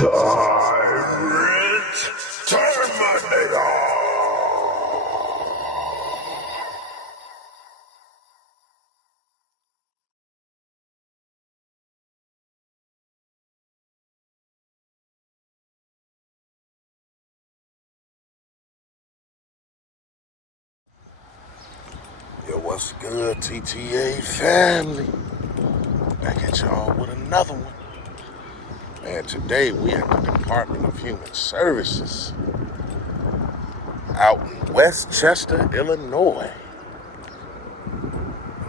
Tyrant Terminator! Yo, what's good, TTA family? Back at y'all with another one. And today we at the Department of Human Services out in Westchester, Illinois.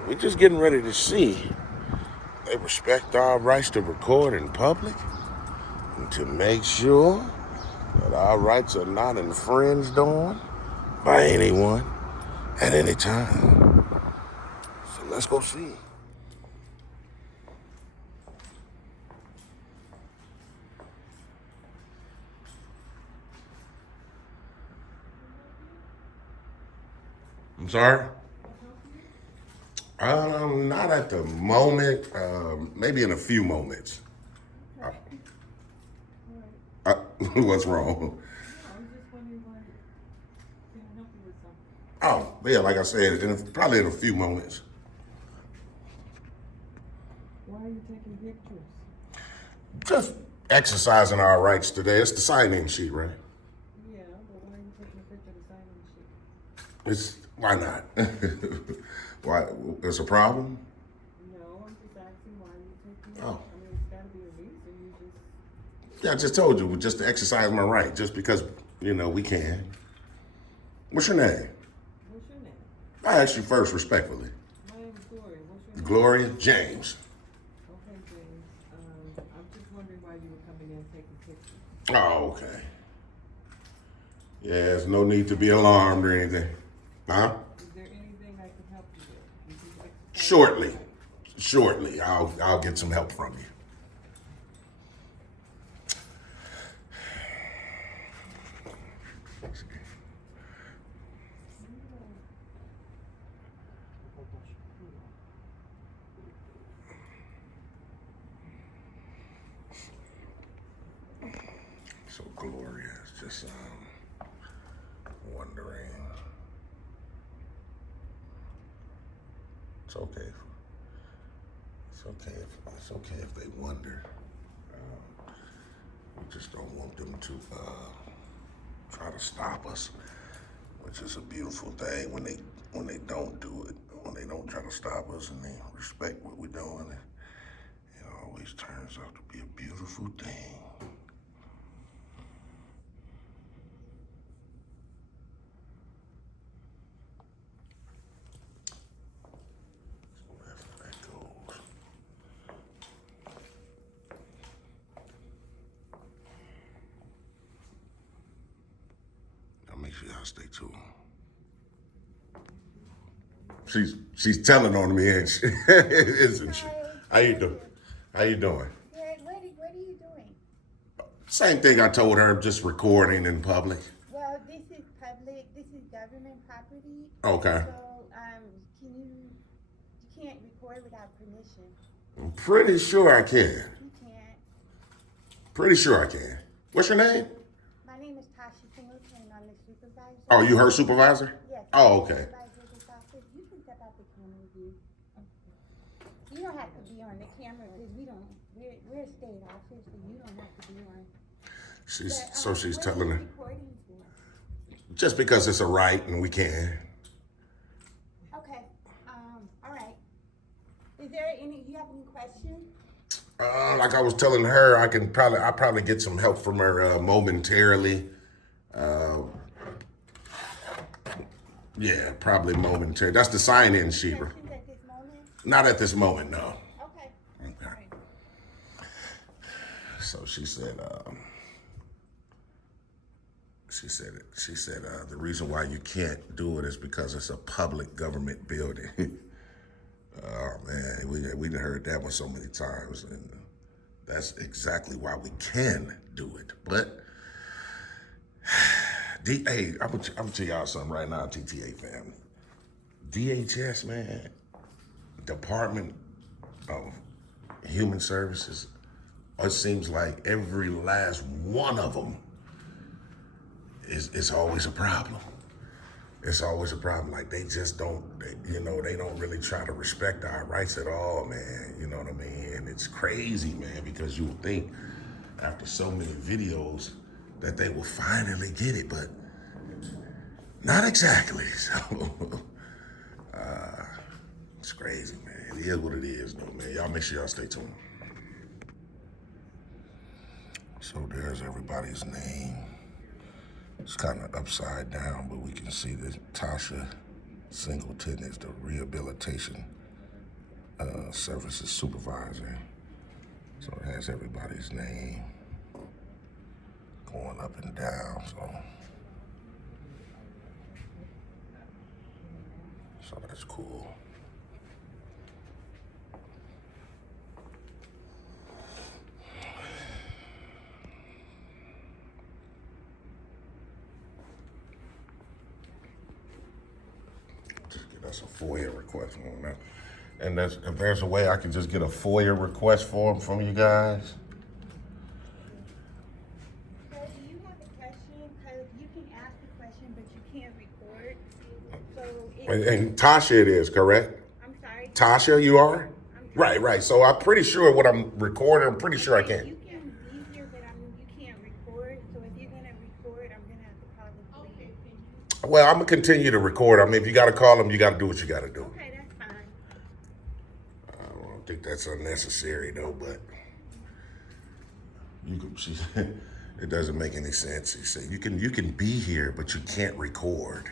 We're just getting ready to see they respect our rights to record in public and to make sure that our rights are not infringed on by anyone at any time. So let's go see. I'm sorry? Not at the moment. Maybe in a few moments. What's wrong? Oh, yeah, like I said, probably in a few moments. Why are you taking pictures? Just exercising our rights today. It's the sign-in sheet, right? Yeah, but why are you taking a picture of the sign-in sheet? Why not? Why? There's a problem? No, I'm just asking why are you taking it? Oh. I mean, it's got to be a reason. You just... Yeah, I just told you, just to exercise my right, just because, we can. What's your name? What's your name? I asked you first, respectfully. My name is Gloria. What's your name? Gloria James. Okay, James. I'm just wondering why you were coming in taking pictures. Oh, okay. Yeah, there's no need to be alarmed or anything. Huh? Is there anything I can help you with? Did you exercise? Shortly, I'll get some help from you. So Gloria is just wondering. It's okay. It's okay if they wonder. We just don't want them to try to stop us, which is a beautiful thing when they don't do it, when they don't try to stop us and they respect what we're doing. It always turns out to be a beautiful thing. Make sure y'all stay tuned. She's telling on me, isn't she? Isn't she? How you doing? How you doing? Good. What are you doing? Same thing I told her, just recording in public. Well, this is public. This is government property. Okay. So, you can't record without permission. I'm pretty sure I can. You can't. Pretty sure I can. What's your name? My name is Tasha Singleton. I'm the supervisor. Oh, you her supervisor? Yes. Oh, okay. Supervisor of this office. You can step out the camera view. You don't have to be on the camera because we're a state office, so you don't have to be on. She's What telling are her. you recording for? Just because it's a right and we can. Okay. All right. You have any questions? Like I was telling her, I'll probably get some help from her momentarily. Yeah, probably momentarily. That's the sign-in sheet. Questions at this moment? Not at this moment, no. Okay. Okay. All right. So she said, the reason why you can't do it is because it's a public government building. Oh man, we heard that one so many times, and that's exactly why we can do it. But hey, I'm gonna tell y'all something right now, TTA family. DHS, man, Department of Human Services, it seems like every last one of them is always a problem. It's always a problem. Like they just don't, they don't really try to respect our rights at all, man. You know what I mean? And it's crazy, man, because you would think after so many videos that they will finally get it, but not exactly. So it's crazy, man. It is what it is, though, man. Y'all make sure y'all stay tuned. So there's everybody's name. It's kind of upside down, but we can see that Tasha Singleton is the rehabilitation services supervisor. So it has everybody's name going up and down. So that's cool. That's a FOIA request on that. And if there's a way I can just get a FOIA request form from you guys. So do you have a question? Because you can ask the question, but you can't record. So And Tasha it is, correct? I'm sorry. Tasha, you are? I'm Right. So I'm pretty sure what I'm recording, I'm pretty sure I can. You can be here, but you can't record. So if you're gonna record, I'm gonna have to call the police. Well, I'm gonna continue to record. I mean, if you gotta call them, you gotta do what you gotta do. Okay, that's fine. I don't think that's unnecessary though, but it doesn't make any sense. He said you can be here, but you can't record.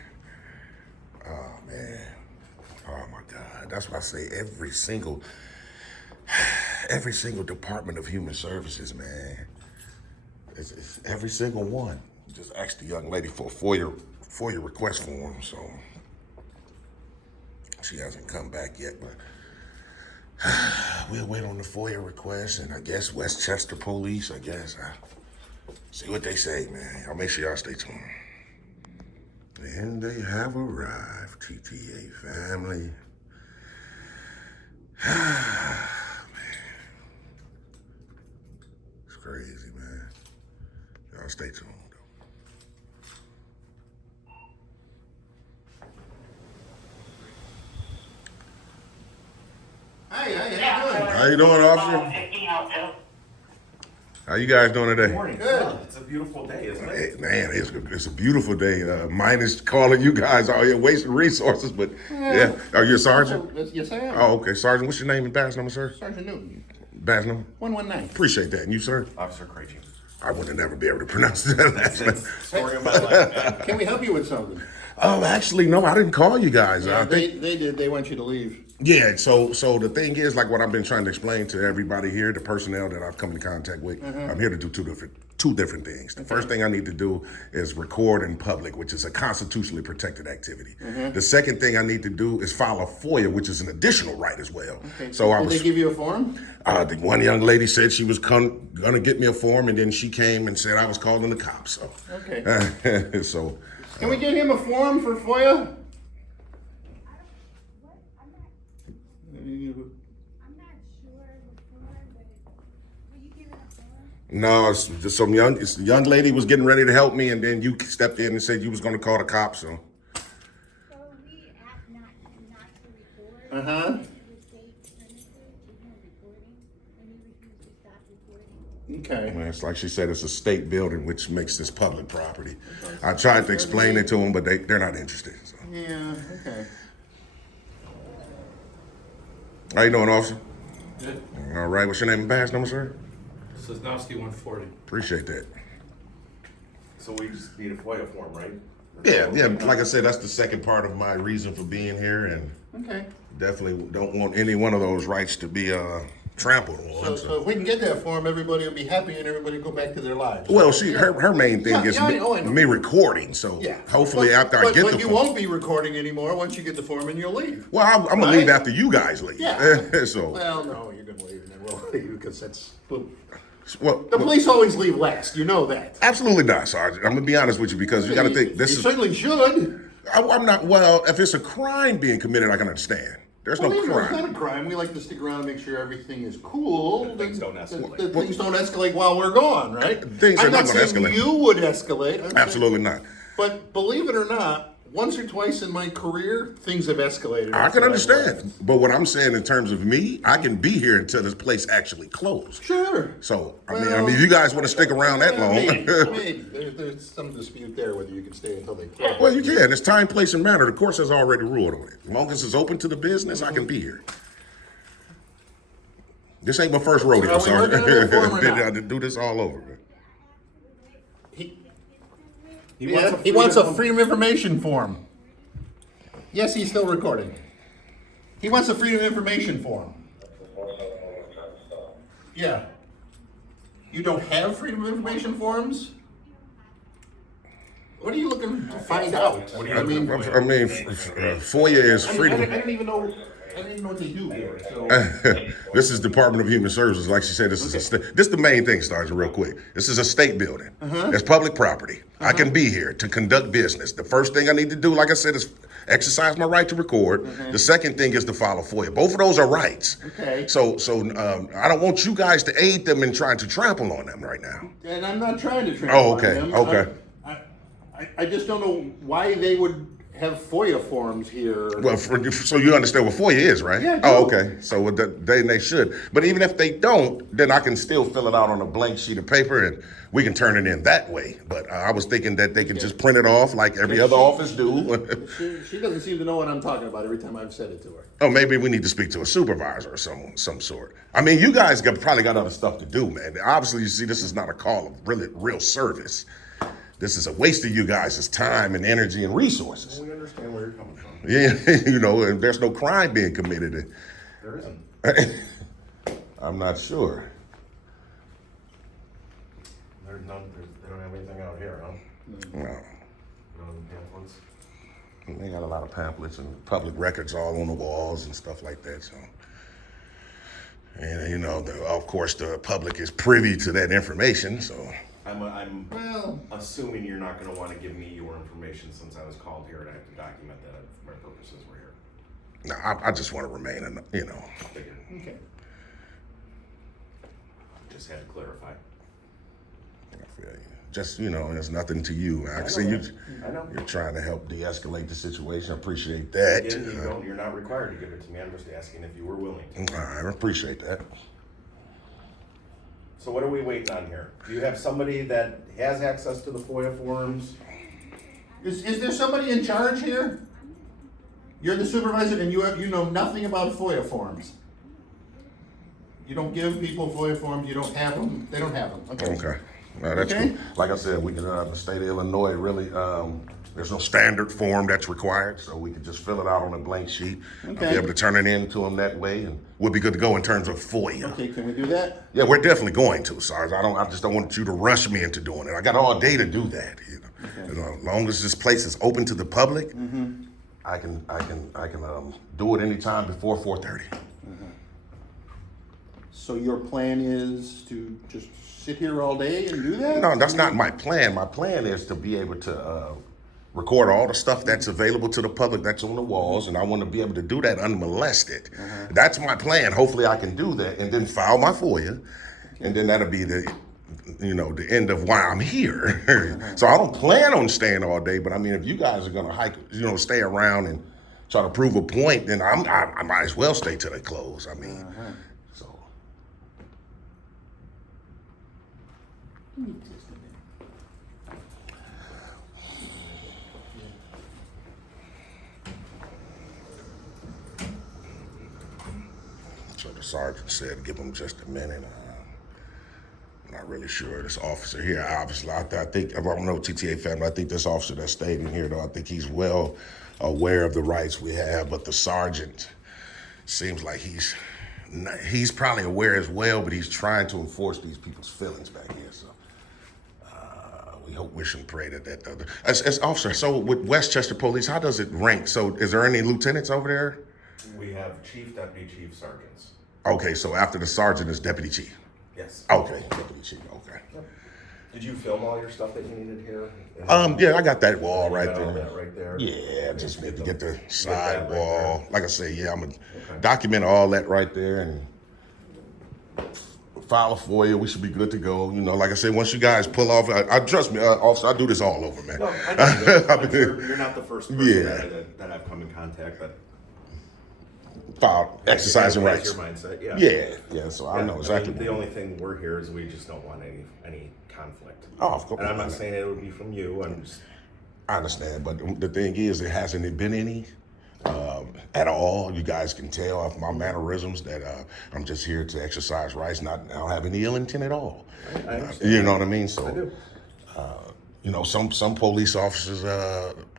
Oh man. Oh my God. That's why I say every single Department of Human Services, man. It's every single one. Just asked the young lady for a FOIA request form, so she hasn't come back yet, but we'll wait on the FOIA request, and I guess Westchester Police, see what they say, man. Y'all make sure y'all stay tuned. And they have arrived, TTA family. Man, it's crazy, man. Y'all stay tuned. Hey, how you doing? How you doing, officer? How you guys doing today? Morning. Good. It's a beautiful day, isn't it? Hey, man, it's a beautiful day. Minus calling you guys out here wasting resources, but yeah. Are you a sergeant? Yes, I am. Oh, okay. Sergeant, what's your name and badge number, sir? Sergeant Newton. Badge number? 119. Appreciate that. And you, sir? Officer Krejci. I would have never be able to pronounce that last name. Story of my life, man. Can we help you with something? Actually, no, I didn't call you guys. I think, They did. They want you to leave. yeah, so the thing is, like what I've been trying to explain to everybody here, the personnel that I've come in contact with, I'm here to do two different things. The first thing I need to do is record in public, which is a constitutionally protected activity. The second thing I need to do is file a FOIA, which is an additional right as well. Okay. So Did they give you a form? the one young lady said she was gonna get me a form, and then she came and said I was calling the cops. So Okay. so Can we get him a form for FOIA? I'm not sure the form, but will you give it a form? no, it's just the young lady was getting ready to help me, and then you stepped in and said you was gonna call the cops. So So we ask not to record. Uh-huh. The state premises, there's no recording, and you refuse to stop recording. Okay. man, it's like she said, it's a state building, which makes this public property. I tried to explain it to them, but they're not interested. So. Yeah, okay. How you doing, officer? Good. All right, what's your name and badge number, sir? Sosnowski 140. Appreciate that. So we just need a FOIA form, right? Yeah. Like I said, that's the second part of my reason for being here, and Okay. definitely don't want any one of those rights to be trampled on. So if we can get that form, everybody will be happy and everybody will go back to their lives. Well, her main thing Yeah, is yeah, I know. me recording. So Yeah. hopefully But- after I get but the you form. won't be recording anymore once you get the form and you'll leave. Well, I'm gonna Right? leave after you guys leave. Yeah. So Well, no, you're gonna leave and then we'll leave because that's well, the police always leave last. You know that. absolutely not, Sergeant. I'm gonna be honest with you because you got to think this you is. certainly should. I'm not. Well, if it's a crime being committed, I can understand. There's Well, no you know, it's crime. not a crime. We like to stick around and make sure everything is cool. That things don't escalate. That things don't escalate while we're gone, right? Things are I'm not not gonna saying escalate. you would escalate. I'm saying- Absolutely not. But believe it or not, once or twice in my career, things have escalated. I can after I've understand. left. But what I'm saying in terms of me, I can be here until this place actually closed. Sure. So, I Well, mean, if you guys want to stick around that long, Maybe. There's some dispute there whether you can stay until they close. well, you can. It's time, place, and manner. The course has already ruled on it. As long as it's open to the business, I can be here. This ain't my first rodeo, Are we Sergeant. working on reform or not? I do this all over. He wants a Freedom of Information form. Yes, he's still recording. He wants a Freedom of Information form. Yeah. You don't have Freedom of Information forms? What are you looking to find out? I mean, FOIA is I freedom. don't even know. I don't even know what they do here. So. This is Department of Human Services. Like she said, this is this is the main thing, Sergeant, real quick. This is a state building. It's public property. I can be here to conduct business. The first thing I need to do, like I said, is exercise my right to record. The second thing is to file a FOIA. Both of those are rights. Okay. So I don't want you guys to aid them in trying to trample on them right now. And I'm not trying to trample Oh, on okay, them. okay. I just don't know why they would have FOIA forms here. Well, so you understand what FOIA is, right? Yeah, I do. Oh, okay. So they should. But even if they don't, then I can still fill it out on a blank sheet of paper and we can turn it in that way. But I was thinking that they can just print it off like every other office do. She doesn't seem to know what I'm talking about every time I've said it to her. Oh, maybe we need to speak to a supervisor or some sort. I mean, you guys probably got other stuff to do, man. Obviously, you see, this is not a call of real service. This is a waste of you guys' time and energy and resources. We understand where you're coming from. Yeah, and there's no crime being committed. There isn't. I'm not sure. There's none. They don't have anything out here, huh? No. No pamphlets. They got a lot of pamphlets and public records all on the walls and stuff like that. So, and of course, the public is privy to that information. So, I'm Well, assuming you're not going to want to give me your information since I was called here and I have to document that for my purposes we're here. no, I just want to remain, Figured. okay. Just had to clarify. I feel you. Just there's nothing to you. I see you. I know. You're trying to help de-escalate the situation. I appreciate that. Again, you're not required to give it to me. I'm just asking if you were willing to. I appreciate that. So what are we waiting on here? Do you have somebody that has access to the FOIA forms? Is there somebody in charge here? You're the supervisor and you know nothing about FOIA forms. You don't give people FOIA forms, you don't have them, they don't have them. Okay. No, that's Okay. cool. Like I said, we can, the state of Illinois really, there's no standard form that's required, so we can just fill it out on a blank sheet. I'll be Okay. able to turn it in to them that way, and we'll be good to go in terms of FOIA. Okay, can we do that? Yeah, we're definitely going to, Sarge. I just don't want you to rush me into doing it. I got all day to do that. As long as this place is open to the public, I can do it anytime before 4:30. So your plan is to just sit here all day and do that? No, that's not my plan. My plan is to be able to record all the stuff that's available to the public that's on the walls, and I want to be able to do that unmolested. That's my plan. Hopefully I can do that and then file my FOIA, and then that'll be the end of why I'm here. So I don't plan on staying all day, but I mean, if you guys are gonna stay around and try to prove a point, then I might as well stay till they close. I mean, so. So the sergeant said, give him just a minute. I'm not really sure. This officer here, obviously, I think, I don't know TTA family, I think this officer that stayed in here, though, I think he's well aware of the rights we have, but the sergeant seems like he's probably aware as well, but he's trying to enforce these people's feelings back here, so. We hope, wish, and pray that as officer, so with Westchester Police, how does it rank? So is there any lieutenants over there? We have chief, deputy chief, sergeants. Okay, so after the sergeant is deputy chief. Yes. Okay, deputy chief, okay. Did you film all your stuff that you needed here? Yeah, I got that wall You right got all there. that right there? Yeah, just need to get the that side right wall. there. Like I say, yeah, I'm gonna document all that right there and file a FOIA. We should be good to go. You know, like I said, once you guys pull off, I trust me, officer, I do this all over, man. No, I know I'm sure you're not the first person Yeah. that I've come in contact that File exercising that's rights. your mindset, yeah. Yeah. So I know exactly. The only thing we're here is we just don't want any conflict. Oh, of course. And I'm not saying it would be from you. I'm just I understand, but the thing is, there hasn't been any at all. You guys can tell off my mannerisms that I'm just here to exercise rights. I don't have any ill intent at all. I understand. You know what I mean? So, I do. you know, some police officers,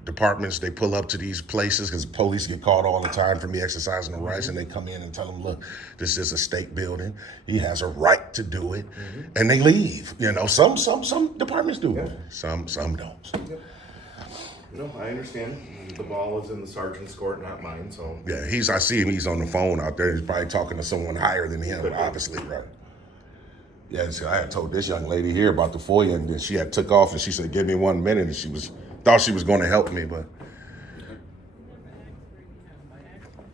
departments, they pull up to these places because police get caught all the time for me exercising the rights, and they come in and tell them, look, this is a state building. He has a right to do it, and they leave. You know, some departments do, Yeah. some don't. No, I understand. The ball is in the sergeant's court, not mine. So Yeah, I see him. He's on the phone out there. He's probably talking to someone higher than him, Could be. obviously, right? Yeah, see, I had told this young lady here about the FOIA, and then she had took off, and she said, "Give me 1 minute," and thought she was going to help me, but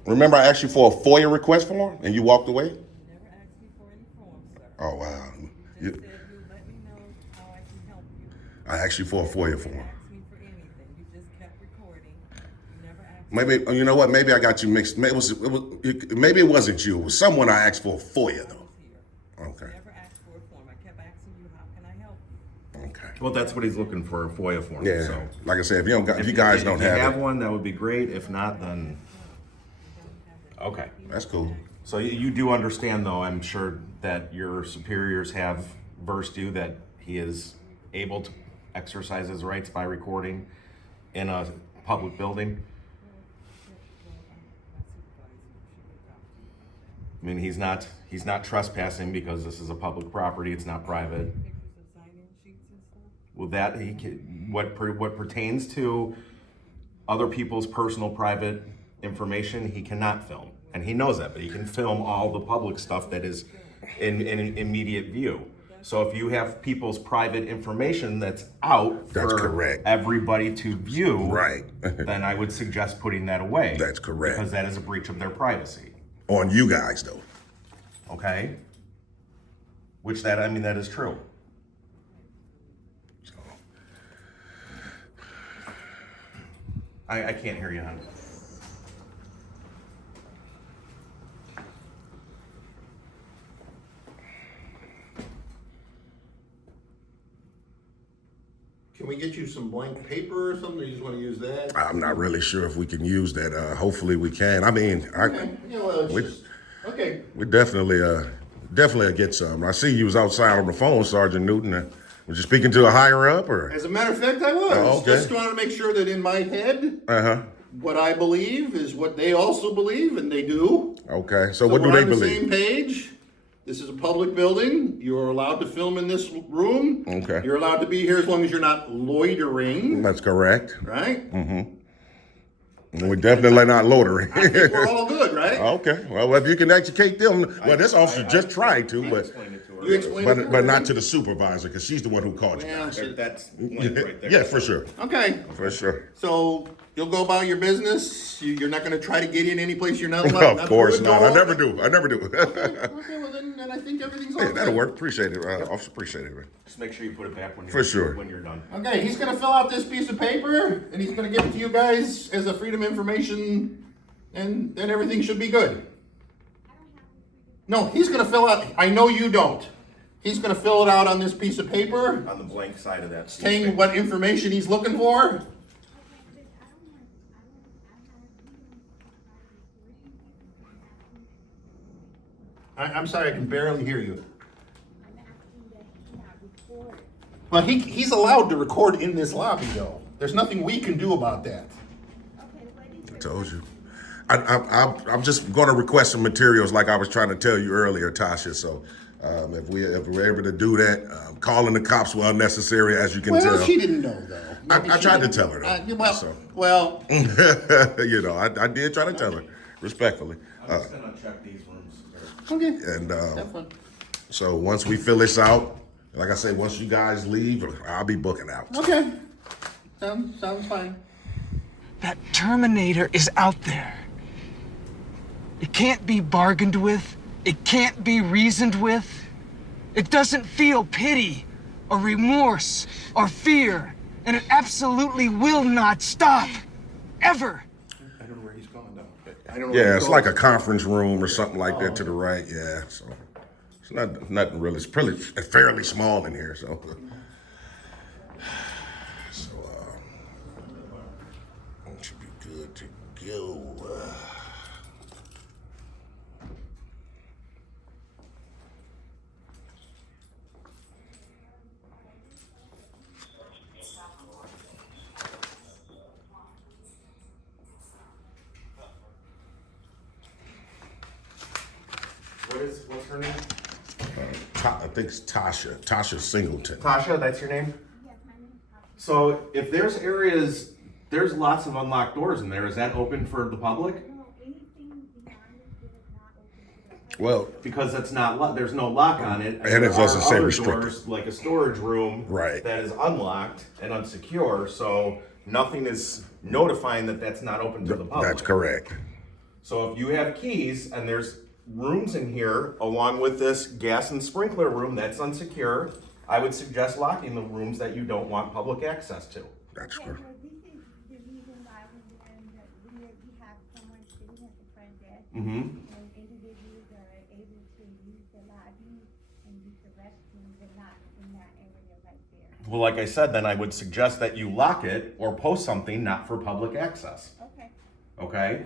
remember, I asked you for a FOIA request form, and you walked away. You never asked me for any forms, sir. Oh wow! You You- just said you let me know how I can help you. I asked you for a FOIA You form. didn't ask me for anything. You just kept recording. You never asked me. Maybe you know what? Maybe I got you mixed. Maybe it wasn't you. It was someone I asked for a FOIA though. Here. Okay. Never asked for a form. I kept asking you, how can I help you? Okay. well, that's what he's looking for, a FOIA form. Yeah. So Like I said, if you guys don't if you have have it, one, that would be great. If not, then okay. that's cool. So you do understand, though, I'm sure that your superiors have versed you that he is able to exercise his rights by recording in a public building. I mean, he's not trespassing because this is a public property. It's not private. Pictures of sign-in sheets and stuff? Well, that what pertains to other people's personal private information, he cannot film, and he knows that. But he can film all the public stuff that is in immediate view. So if you have people's private information that's out That's for correct. everybody to view, Right. then I would suggest putting that away. That's correct. Because that is a breach of their privacy. On you guys though. Okay. That is true. So, I can't hear you, hon. Can we get you some blank paper or something? Or you just want to use that? I'm not really sure if we can use that. Hopefully we can. I mean, Okay. Yeah, well, it's we- just, okay. we definitely get some. I see you was outside on the phone, Sergeant Newton. Was you speaking to a higher up or? As a matter of fact, I was. Oh, okay. Just wanted to make sure that in my head, Uh-huh. what I believe is what they also believe, and they do. Okay. So what do we're they on the believe? same page. This is a public building. You are allowed to film in this room. Okay. You're allowed to be here as long as you're not loitering, That's correct. right? We're definitely not loitering. I think we're all good, right? Okay. Well, if you can educate them, well, this officer just tried to, but Explain it to her. You explain it to but her, not right? to the supervisor because she's the one who called you Well, guys. That's blank right there. Yeah, for sure. Okay. For sure. So you'll go about your business. You're not going to try to get in any place you're not allowed. Of course through a not. I door? never do. I never do. Okay, well then I think everything's all Hey, good. that'll work. Appreciate it, officer. Appreciate it, man. Just make sure you put it back when For sure. when you're done. Okay, he's gonna fill out this piece of paper and he's gonna give it to you guys as a freedom of information, and then everything should be good. No, he's gonna fill out. I know you don't. He's gonna fill it out on this piece of paper, On the blank side of that. saying what information he's looking for. I'm sorry, I can barely hear you. I'm asking that he not record. Well, he's allowed to record in this lobby, though. There's nothing we can do about that. Okay, what is I your? told you. I'm just going to request some materials like I was trying to tell you earlier, Tasha. So if we're able to do that, calling the cops were unnecessary, as you can Well, tell. she didn't know, though. Maybe I she tried to didn't. tell her, though. Well, So. well, You know, I did try to tell her respectfully. I'm just gonna check these rooms. okay. And Have fun. so once we fill this out, Like I say, once you guys leave, I'll be booking out. Okay. Sounds fine. That Terminator is out there. It can't be bargained with. It can't be reasoned with. It doesn't feel pity or remorse or fear. And it absolutely will not stop. Ever. I don't know where he's going though. I don't know. Yeah, it's like a conference room or something like that to the right. Yeah, so it's nothing really. It's fairly small in here, so. It should be good to go. What's her name? I think it's Tasha. Tasha Singleton. Tasha, that's your name? Yes, my name is Papa. So if there's areas, there's lots of unlocked doors in there. Is that open for the public? No, anything beyond this is not open to the public. Well, Because it's not, there's no lock on it. And it there doesn't are say other restricted. doors, like a storage room. Right. That is unlocked and unsecure, so nothing is notifying that that's not open to the public. that's correct. So if you have keys and there's rooms in here along with this gas and sprinkler room that's unsecure, I would suggest locking the rooms that you don't want public access to. That's Yeah, correct. well, this is the reason why we have someone sitting at the front desk. Mm-hmm. And individuals are able to use the lobby and use the restrooms and not in that area right there. Well, like I said, then I would suggest that you lock it or post something not for public access, Okay. okay?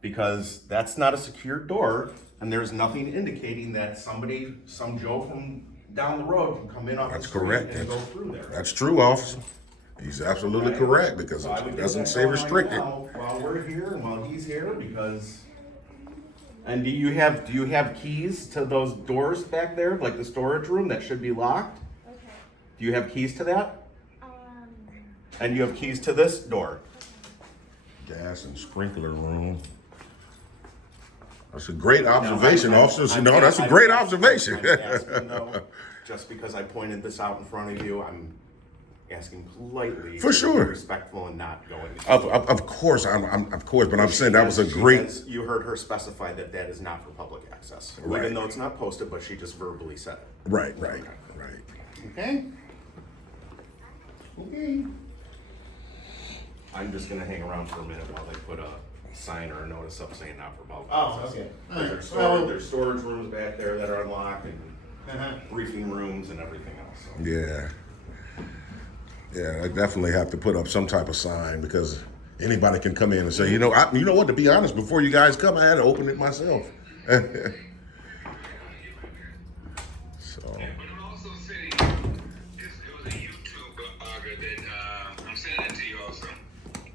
Because that's not a secured door, and there's nothing indicating that some Joe from down the road can come in off the That's street correct. and go through there. That's true, officer. He's absolutely correct because So I would it get doesn't that say going right restricted. now while we're here and while he's here, because. And do you have keys to those doors back there, like the storage room that should be locked? Okay. Do you have keys to that? Um, And you have keys to this door? Gas and sprinkler room. That's a great observation, Now, officers. That's a great observation. I'm asking, though, just because I pointed this out in front of you, I'm asking politely. For to sure. be respectful and not going. Of course, but I'm saying that was a She great. has- You heard her specify that that is not for public access, Right. even though it's not posted, but she just verbally said it. Right. Okay? Okay. I'm just gonna hang around for a minute while they put a sign or a notice up saying not for public Oh, access. okay. There's Well- there's storage rooms back there that are unlocked and Uh-huh. briefing rooms and everything else. So. Yeah. Yeah, I definitely have to put up some type of sign because anybody can come in and say, you know what? To be honest, before you guys come, I had to open it myself. So. But I'm also saying it was a YouTube blogger that I'm sending it to you also.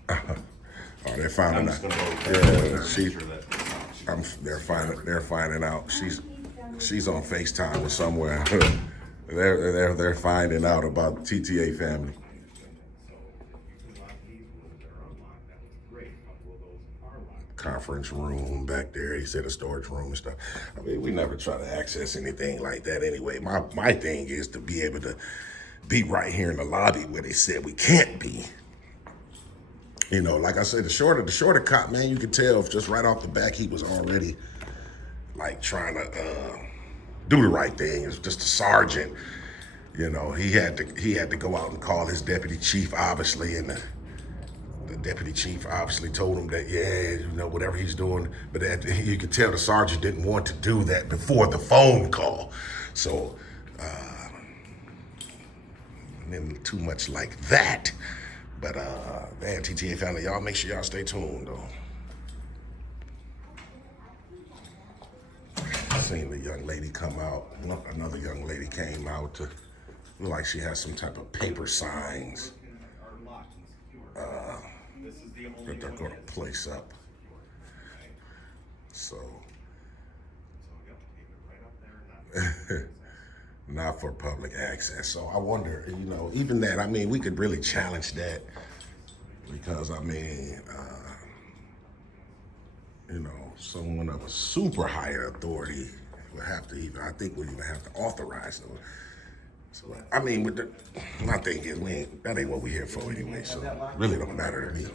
Oh, they're finding I'm out. just gonna go Yeah, make sure that. they're finding out. She's on FaceTime or somewhere. they're finding out about TTA family. Conference room back there. He said a storage room and stuff. I mean, we never try to access anything like that anyway. My thing is to be able to be right here in the lobby where they said we can't be. You know, like I said, the shorter cop, man, you could tell just right off the back he was already like trying to do the right thing. It was just a sergeant. You know, he had to go out and call his deputy chief, obviously, and the deputy chief obviously told him that, yeah, you know, whatever he's doing, but you could tell the sergeant didn't want to do that before the phone call. So, then too much like that. But, man, TTA family, y'all make sure y'all stay tuned, though. I seen the young lady come out. Another young lady came out to look like she has some type of paper signs that they're going to place up. So, not for public access. So I wonder, you know, even that, I mean, we could really challenge that because, I mean, you know, someone of a super higher authority would have to even, I think would even have to authorize them. So, I mean, my thing is, that ain't what we here for anyway, so it really don't matter to me.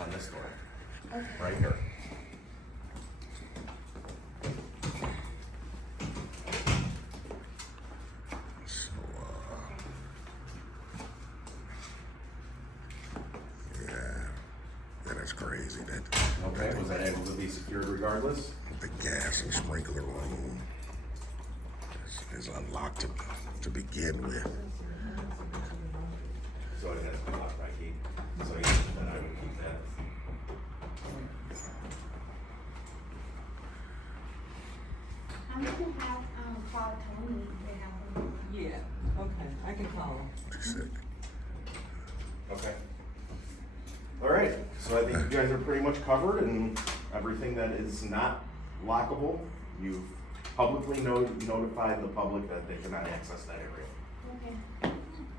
On this door. Right here. So, yeah, that's crazy. Okay, was that able to be secured regardless? The gas and sprinkler room is unlocked to begin with. So it has to be locked by key. So then I would keep that. I'm gonna have, call Tony to have him. Yeah, okay, I can call him. She said, Okay. All right, so I think you guys are pretty much covered, and everything that is not lockable, you've publicly notified the public that they cannot access that area. Okay.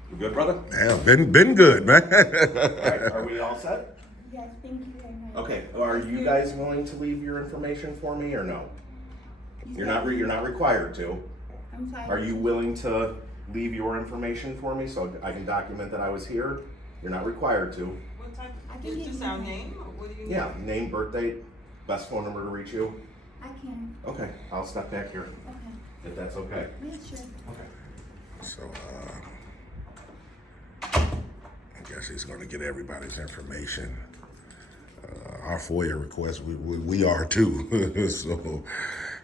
You good, brother? yeah, been good, man. All right, are we all set? Yes, thank you very much. Okay, are you guys willing to leave your information for me or no? You're not required to. I'm sorry. Are you willing to leave your information for me so I can document that I was here? You're not required to. What type, I can is give this you our mine. name, or what do you need? Yeah, name, birth date, best phone number to reach you. I can. Okay, I'll step back here Okay. if that's okay. Yeah, sure. Okay. So, I guess he's gonna get everybody's information. Our FOIA request, we are too. So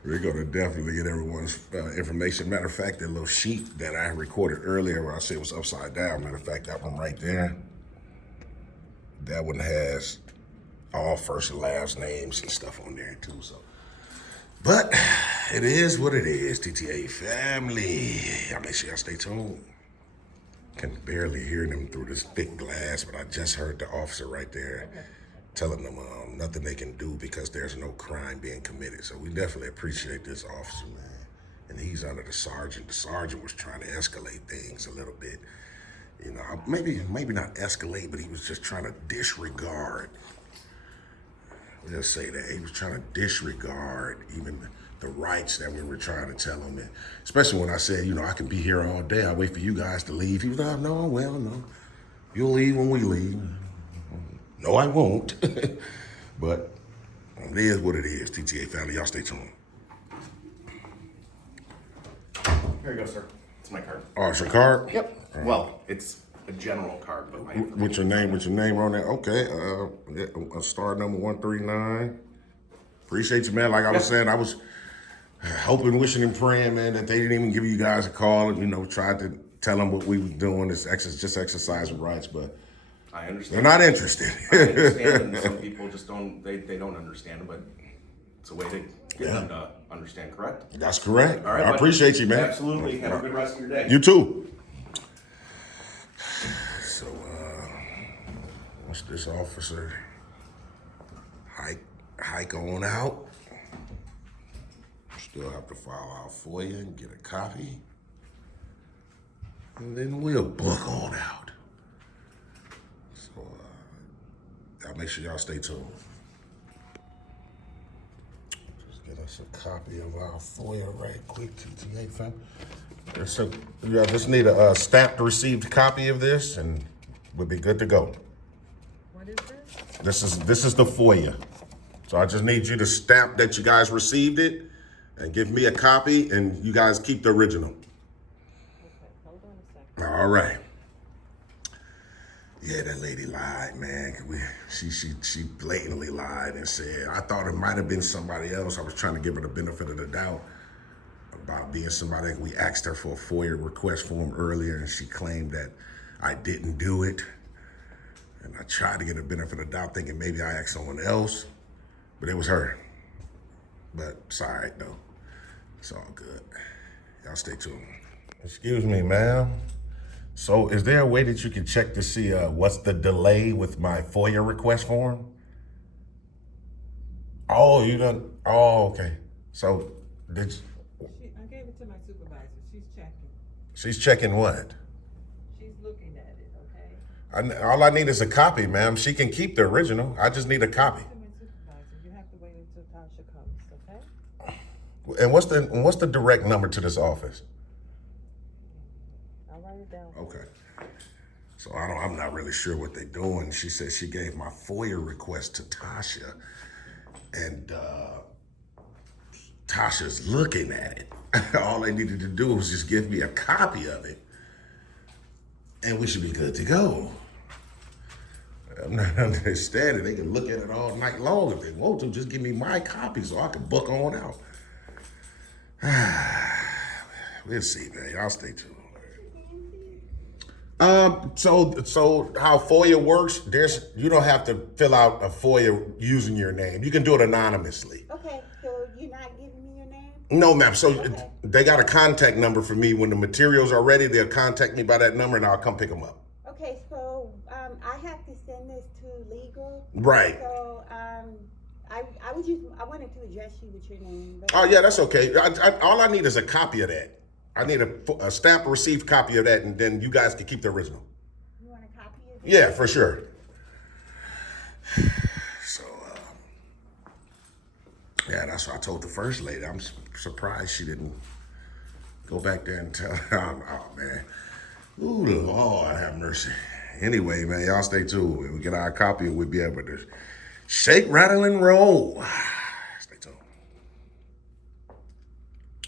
we're gonna definitely get everyone's information. Matter of fact, that little sheet that I recorded earlier where I said it was upside down, matter of fact, that one right there, that one has all first and last names and stuff on there too, so. But it is what it is, TTA family. Y'all make sure y'all stay tuned. Can barely hear them through this thick glass, but I just heard the officer right there telling them nothing they can do because there's no crime being committed. So we definitely appreciate this officer, man. And he's under the sergeant. The sergeant was trying to escalate things a little bit. You know, maybe not escalate, but he was just trying to disregard. We'll just say that. He was trying to disregard even the rights that we were trying to tell him. And especially when I said, you know, I can be here all day. I wait for you guys to leave. He was like, no. You'll leave when we leave. No, I won't. But it is what it is, TTA family. Y'all stay tuned. Here you go, sir. It's my card. Oh, it's your card? Yep. Well, it's a general card, but my information. With your name on there? Okay. Star number 139. Appreciate you, man. Like I was saying, I was hoping, wishing, and praying, man, that they didn't even give you guys a call and, you know, tried to tell them what we were doing is just exercising rights, but I understand. they're not interested. I understand, and some people just don't, they don't understand, but it's a way to get them to understand, correct? That's correct. All right, I appreciate you, man. Absolutely. Have a good rest of your day. You too. So, what's this officer? Hike on out. Still have to file our FOIA and get a copy. And then we'll book on out. So, y'all make sure y'all stay tuned. Just get us a copy of our FOIA right quick, TTA fam. So, y'all just need a stamped received copy of this and we'll be good to go. What is this? This is the FOIA. So I just need you to stamp that you guys received it and give me a copy and you guys keep the original. Okay, hold on a second. All right. Yeah, that lady lied, man. She blatantly lied and said, I thought it might have been somebody else. I was trying to give her the benefit of the doubt about being somebody. We asked her for a FOIA request form earlier and she claimed that I didn't do it. And I tried to get the benefit of the doubt thinking maybe I asked someone else, but it was her. But it's all right though. It's all good. Y'all stay tuned. Excuse me, ma'am. So is there a way that you can check to see what's the delay with my FOIA request form? Oh, you done, oh, okay. So did you, I gave it to my supervisor. She's checking. she's checking what? She's looking at it, okay? All I need is a copy, ma'am. She can keep the original. I just need a copy. To my supervisor. You have to wait until Tasha comes, okay? And what's the direct number to this office? So I'm not really sure what they're doing. She said she gave my FOIA request to Tasha, and Tasha's looking at it. All they needed to do was just give me a copy of it, and we should be good to go. I'm not understanding. They can look at it all night long if they want to. Just give me my copy so I can book on out. We'll see, man. Y'all stay tuned. So how FOIA works, you don't have to fill out a FOIA using your name. You can do it anonymously. Okay, so you're not giving me your name? No, ma'am. So Okay. they got a contact number for me. When the materials are ready, they'll contact me by that number and I'll come pick them up. Okay, so I have to send this to legal. Right. So I wanted to address you with your name. But Oh, yeah, that's okay. All I need is a copy of that. I need a stamp received copy of that, and then you guys can keep the original. you want a copy of it? Yeah, for sure. So, yeah, that's what I told the first lady. I'm surprised she didn't go back there and tell her. Oh, man. Ooh, Lord have mercy. Anyway, man, y'all stay tuned. When we get our copy, we'll be able to shake, rattle, and roll. Stay tuned.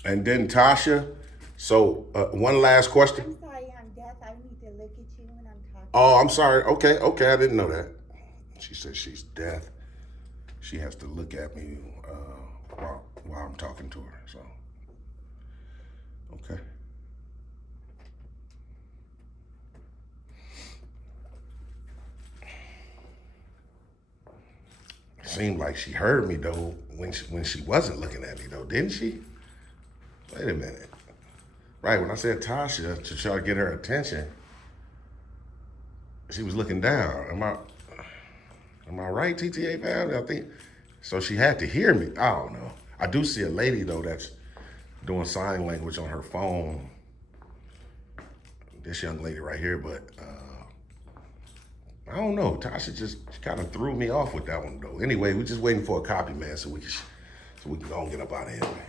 And then Tasha, so one last question. I'm sorry, I'm deaf. I need to look at you when I'm talking. Oh, I'm sorry. Okay, I didn't know that. She said she's deaf. She has to look at me while I'm talking to her, so. Okay. Seemed like she heard me, though, when she wasn't looking at me, though, didn't she? Wait a minute. Right, when I said Tasha to try to get her attention, she was looking down. Am I right, TTA family? I think so. She had to hear me. I don't know. I do see a lady though that's doing sign language on her phone. This young lady right here, but I don't know. Tasha just kind of threw me off with that one though. Anyway, we're just waiting for a copy, man, so we can go and get up out of here, man.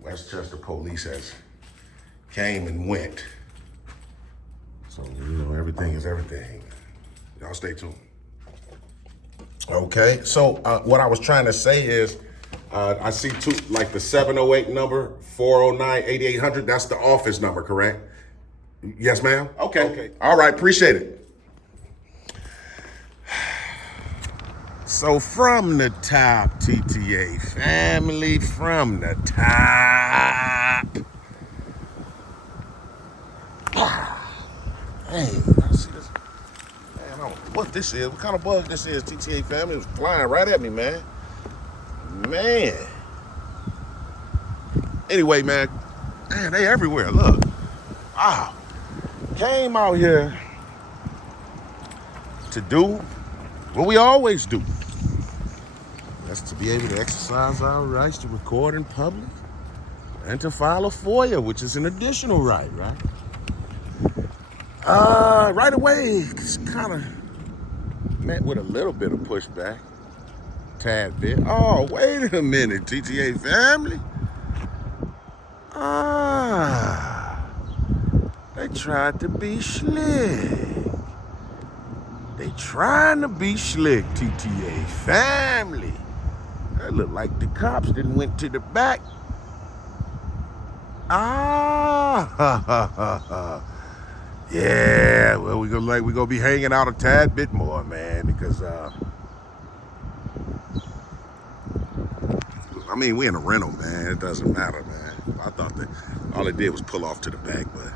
Westchester police has came and went. So, everything is everything. Y'all stay tuned. Okay, so what I was trying to say is, I see the 708 number, 409-8800, that's the office number, correct? Yes, ma'am? Okay. All right, appreciate it. So from the top, TTA family, from the top. Hey, I see this. Man, I don't know what this is. What kind of bug this is, TTA family? It was flying right at me, man. Man. Anyway, man, they everywhere. Look. Wow. Came out here to do what we always do. That's to be able to exercise our rights to record in public and to file a FOIA, which is an additional right? Right away, it's kind of met with a little bit of pushback, tad bit. Oh, wait a minute, TTA family. They tried to be slick. They trying to be slick, TTA family. That look like the cops didn't went to the back. Yeah, well, we're gonna be hanging out a tad bit more, man, because I mean, we in a rental, man. It doesn't matter, man. I thought that all it did was pull off to the back, but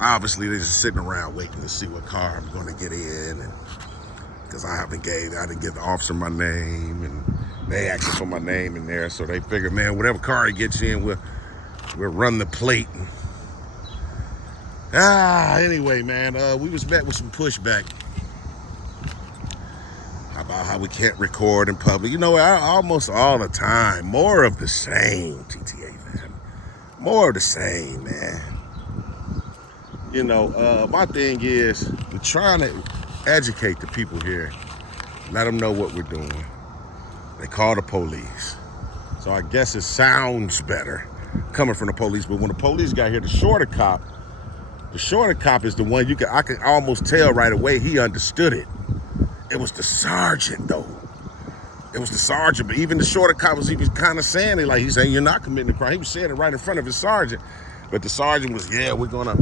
obviously they're just sitting around waiting to see what car I'm gonna get in, and because I didn't give the officer my name, and they asked for my name in there, so they figured, man, whatever car he gets in, we'll run the plate. Anyway, man, we was met with some pushback about how we can't record in public. You know, almost all the time, more of the same, TTA man. More of the same, man. You know, my thing is, we're trying to educate the people here, let them know what we're doing. They call the police. So I guess it sounds better coming from the police, but when the police got here, the shorter cop The shorter cop is the one I can almost tell right away he understood it. It was the sergeant though. It was the sergeant, but even the shorter cop was kind of saying it, like he's saying, you're not committing a crime. He was saying it right in front of his sergeant. But the sergeant was, yeah, we're gonna,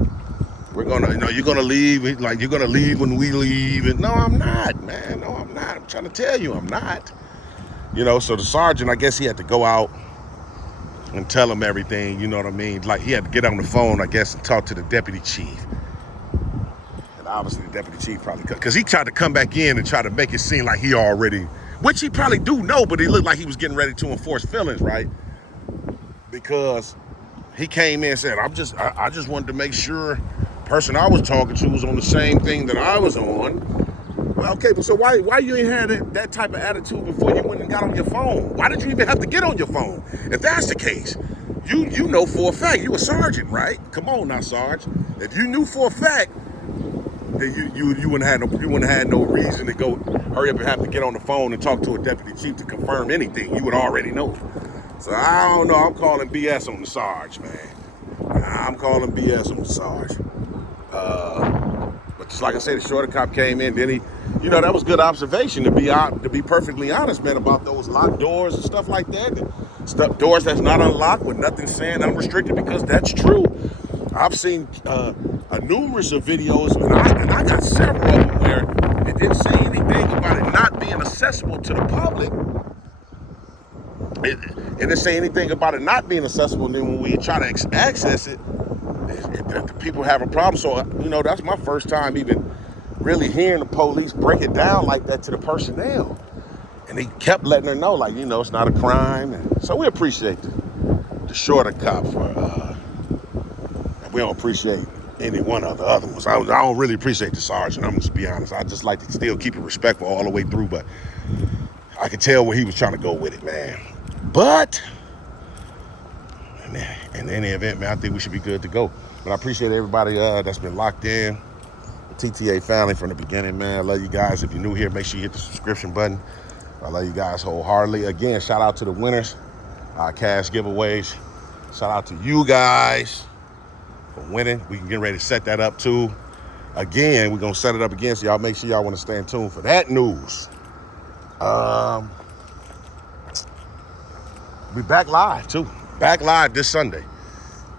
you're gonna leave. Like, you're gonna leave when we leave. And no, I'm not, man. No, I'm not. I'm trying to tell you, I'm not. So the sergeant, I guess he had to go out and tell him everything, you know what I mean? Like, he had to get on the phone, I guess, and talk to the deputy chief. And obviously the deputy chief probably, because he tried to come back in and try to make it seem like he already, which he probably do know, but he looked like he was getting ready to enforce feelings, right? Because he came in and said, I just wanted to make sure the person I was talking to was on the same thing that I was on. Well, okay, but so why you ain't had that type of attitude before you went and got on your phone? Why did you even have to get on your phone? If that's the case, you know for a fact, you a sergeant, right? Come on now, Sarge. If you knew for a fact that you wouldn't have had no reason to go hurry up and have to get on the phone and talk to a deputy chief to confirm anything, you would already know. So I don't know, I'm calling BS on the Sarge, man. I'm calling BS on the Sarge. But just like I said, the shorter cop came in, then that was good observation to be perfectly honest, man, about those locked doors and stuff like that. Doors that's not unlocked with nothing saying unrestricted, because that's true. I've seen numerous of videos, and I got several of them where it didn't say anything about it not being accessible to the public. It didn't say anything about it not being accessible, and then when we try to access it, the people have a problem. So, that's my first time even really hearing the police break it down like that to the personnel. And he kept letting her know, like, it's not a crime. And so we appreciate the shorter cop for, we don't appreciate any one of the other ones. I don't really appreciate the sergeant, I'm just be honest. I just like to still keep it respectful all the way through, but I could tell where he was trying to go with it, man. But in any event, man, I think we should be good to go. But I appreciate everybody that's been locked in, the TTA family from the beginning, man. I love you guys. If you're new here, make sure you hit the subscription button. I love you guys wholeheartedly. Again, shout out to the winners, cash giveaways. Shout out to you guys for winning. We can get ready to set that up too. Again, we're gonna set it up again, so y'all make sure y'all want to stay in tune for that news. We back live too. Back live this Sunday.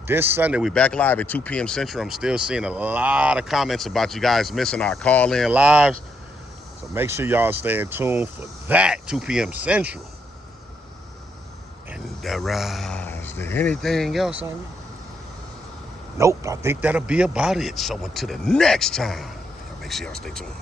This Sunday, we back live at 2 p.m. Central. I'm still seeing a lot of comments about you guys missing our call-in lives. So make sure y'all stay in tune for that, 2 p.m. Central. And is there anything else on you? Nope, I think that'll be about it. So until the next time, make sure y'all stay tuned.